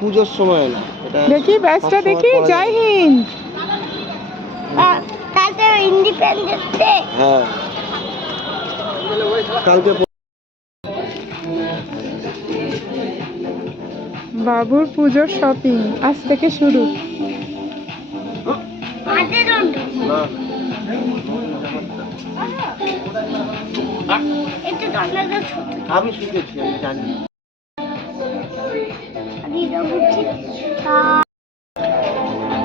পুজোর সময় না, দেখি ব্যাচটা দেখি। জয় হিন্দ। কালকে ইন্ডিপেন্ডেন্স ডে। হ্যাঁ, কালকে বাবুর পুজোর শপিং আজ থেকে শুরু। আমি শিখেছি, আমি জানি।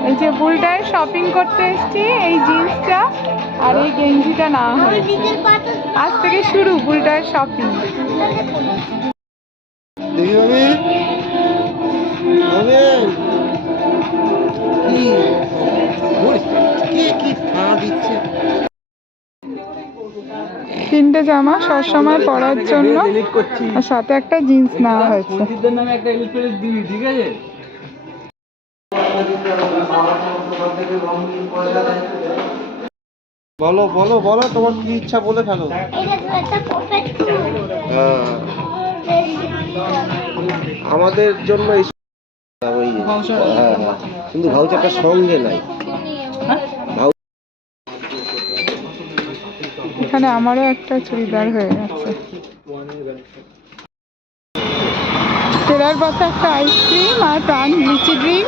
এই যে বুলটায় শপিং করতে এসেছি, এই জিন্সটা আর এই গেঞ্জিটা না হয়েছে। আজ থেকে শুরু বুলটায় শপিং। দেখি ভাবি, কি ঠা দিচ্ছে। 3টে জামা সবসময় পরার জন্য, আর সাথে একটা জিন্স নেওয়া হয়েছে। বলো বলো বলো, তোমার কি ইচ্ছা বলে ফেলো। আমাদের জন্য কিন্তু ভাউচারটা সঙ্গে নাই। এখানে আমারও একটা চুড়িদার হয়ে গেছে। ফেরার পথে একটা আইসক্রিম আর প্রাণ লিচি ড্রিঙ্ক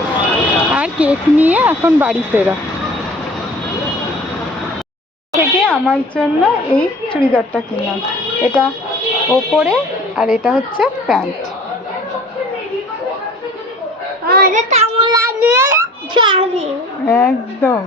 আর কেক নিয়ে এখন বাড়ি ফেরা। থেকে আমার জন্য এই চুড়িদারটা কিনলাম, এটা ওপরে আর এটা হচ্ছে প্যান্ট। একদম।